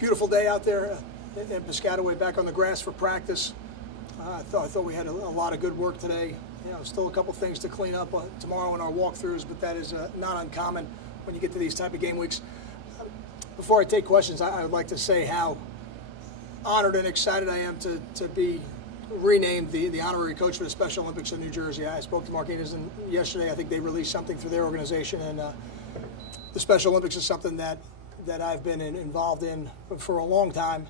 beautiful day out there in Piscataway, back on the grass for practice. I thought we had a lot of good work today. Still a couple things to clean up tomorrow in our walkthroughs, but that is not uncommon when you get to these type of game weeks. Before I take questions, I would like to say how honored and excited I am to be renamed the honorary coach for the Special Olympics of New Jersey. I spoke to Mark Anderson yesterday. I think they released something for their organization, and the Special Olympics is something that I've been involved in for a long time,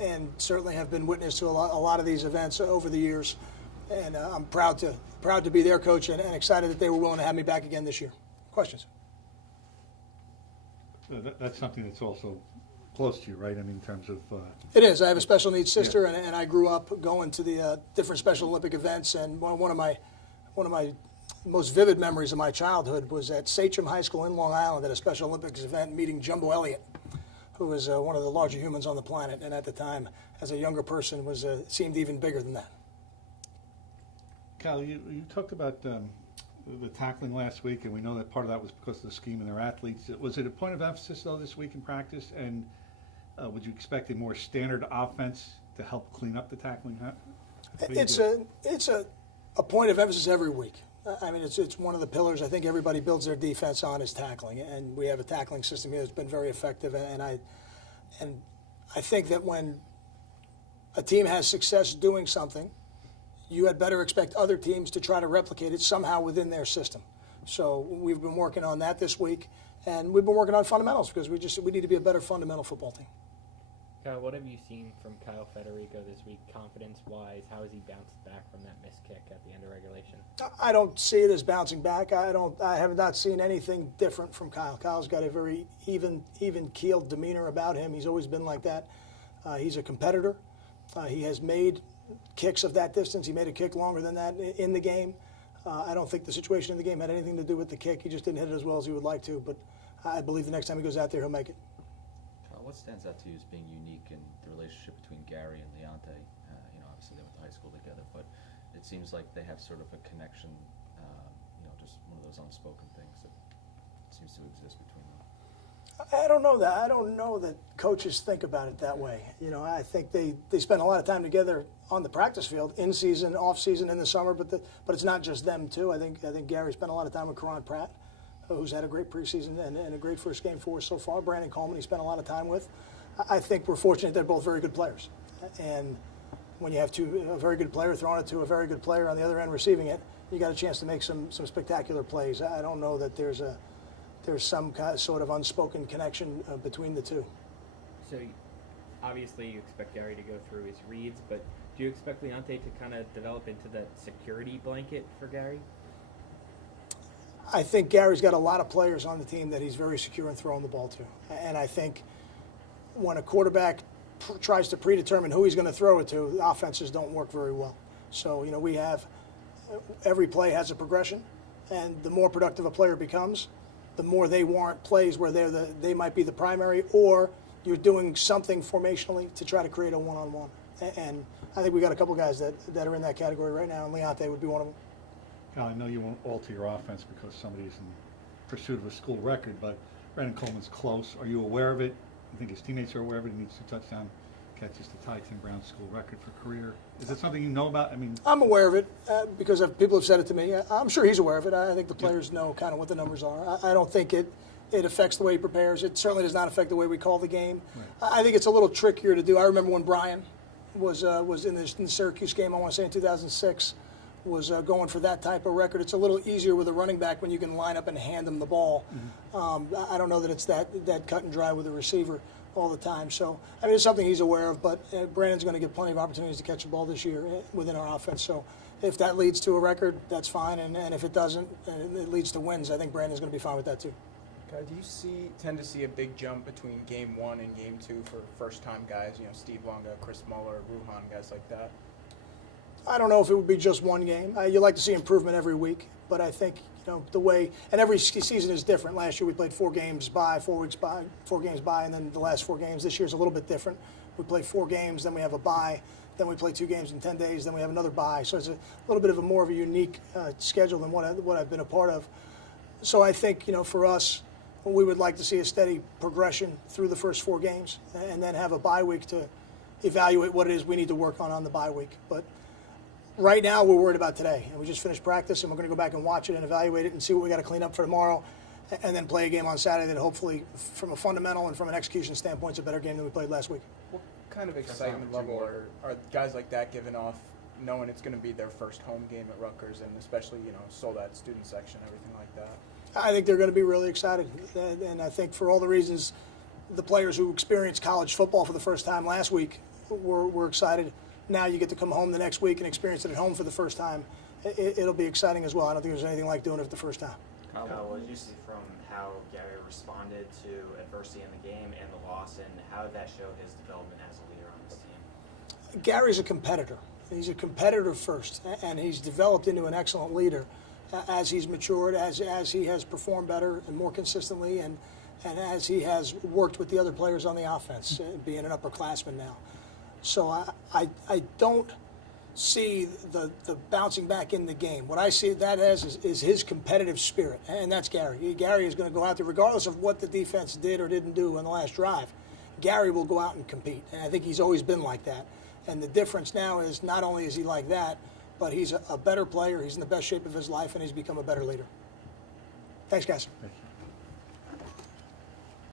and certainly have been witness to a lot of these events over the years. And I'm proud to be their coach, and excited that they were willing to have me back again this year. Questions? That's something that's also close to you, right? I mean, in terms of... It is. I have a special needs sister, yeah. and I grew up going to the different Special Olympic events. And one of my most vivid memories of my childhood was at Sachem High School in Long Island at a Special Olympics event, meeting Jumbo Elliott, who was one of the larger humans on the planet, and at the time, as a younger person, seemed even bigger than that. Kyle, you talked about the tackling last week, and we know that part of that was because of the scheme and their athletes. Was it a point of emphasis, though, this week in practice? And would you expect a more standard offense to help clean up the tackling? It's a point of emphasis every week. I mean, it's one of the pillars I think everybody builds their defense on is tackling, and we have a tackling system here that's been very effective. And I think that when a team has success doing something, you had better expect other teams to try to replicate it somehow within their system. So we've been working on that this week, and we've been working on fundamentals because we need to be a better fundamental football team. Kyle, what have you seen from Kyle Federico this week, confidence-wise? How has he bounced back from that missed kick at the end of regulation? I don't see it as bouncing back. I have not seen anything different from Kyle. Kyle's got a very even-keeled demeanor about him. He's always been like that. He's a competitor. He has made kicks of that distance. He made a kick longer than that in the game. I don't think the situation in the game had anything to do with the kick. He just didn't hit it as well as he would like to, but I believe the next time he goes out there, he'll make it. What stands out to you as being unique in the relationship between Gary and Leonte? Obviously they went to high school together, but it seems like they have sort of a connection, just one of those unspoken things that seems to exist between them. I don't know that. I don't know that coaches think about it that way. I think they spend a lot of time together on the practice field, in season, off season, in the summer. But it's not just them too. I think Gary spent a lot of time with Karan Pratt, who's had a great preseason and a great first game for us so far. Brandon Coleman, he spent a lot of time with. I think we're fortunate they're both very good players. And when you have a very good player throwing it to a very good player on the other end receiving it, you got a chance to make some spectacular plays. I don't know that there's some sort of unspoken connection between the two. So obviously you expect Gary to go through his reads, but do you expect Leonte to kind of develop into that security blanket for Gary? I think Gary's got a lot of players on the team that he's very secure in throwing the ball to. And I think when a quarterback tries to predetermine who he's going to throw it to, the offenses don't work very well. So, we have every play has a progression, and the more productive a player becomes, the more they warrant plays where they might be the primary, or you're doing something formationally to try to create a one-on-one. And I think we got a couple guys that are in that category right now, and Leonte would be one of them. Kyle, I know you won't alter your offense because somebody's in pursuit of a school record, but Brandon Coleman's close. Are you aware of it? You think his teammates are aware of it? He needs 2 touchdown catches to tie Tim Brown's school record for career. Is it something you know about? I'm aware of it because people have said it to me. I'm sure he's aware of it. I think the players know kind of what the numbers are. I don't think it affects the way he prepares. It certainly does not affect the way we call the game. Right. I think it's a little trickier to do. I remember when Brian was in the Syracuse game, I want to say in 2006, was going for that type of record. It's a little easier with a running back when you can line up and hand him the ball. Mm-hmm. I don't know that it's that cut and dry with a receiver all the time. So, it's something he's aware of, but Brandon's going to get plenty of opportunities to catch the ball this year within our offense. So if that leads to a record, that's fine. And if it doesn't, and it leads to wins, I think Brandon's going to be fine with that too. Okay, do you tend to see a big jump between game 1 and game 2 for first-time guys, Steve Longa, Chris Muller, Ruhan, guys like that? I don't know if it would be just one game. You like to see improvement every week, but I think the way, and every season is different. Last year we played 4 games by, 4 weeks by, 4 games by, and then the last 4 games. This year's a little bit different. We play 4 games, then we have a bye, then we play 2 games in 10 days, then we have another bye. So it's a little bit of a more of a unique schedule than what I've been a part of. So I think for us, we would like to see a steady progression through the first 4 games and then have a bye week to evaluate what it is we need to work on the bye week. But right now, we're worried about today. And we just finished practice, and we're going to go back and watch it and evaluate it and see what we got to clean up for tomorrow, and then play a game on Saturday that hopefully, from a fundamental and from an execution standpoint, is a better game than we played last week. What kind of excitement level are guys like that giving off, knowing it's going to be their first home game at Rutgers, and especially, sold out student section, everything like that? I think they're going to be really excited. And I think for all the reasons the players who experienced college football for the first time last week were excited. Now you get to come home the next week and experience it at home for the first time. It'll be exciting as well. I don't think there's anything like doing it for the first time. What did you see from how Gary responded to adversity in the game and the loss, and how did that show his development as a leader on this team? Gary's a competitor. He's a competitor first, and he's developed into an excellent leader as he's matured, as he has performed better and more consistently, and as he has worked with the other players on the offense, being an upperclassman now. So I don't see the bouncing back in the game. What I see that as is his competitive spirit, and that's Gary. Gary is going to go out there, regardless of what the defense did or didn't do on the last drive. Gary will go out and compete, and I think he's always been like that. And the difference now is not only is he like that, but he's a better player, he's in the best shape of his life, and he's become a better leader. Thanks, guys. Thank you.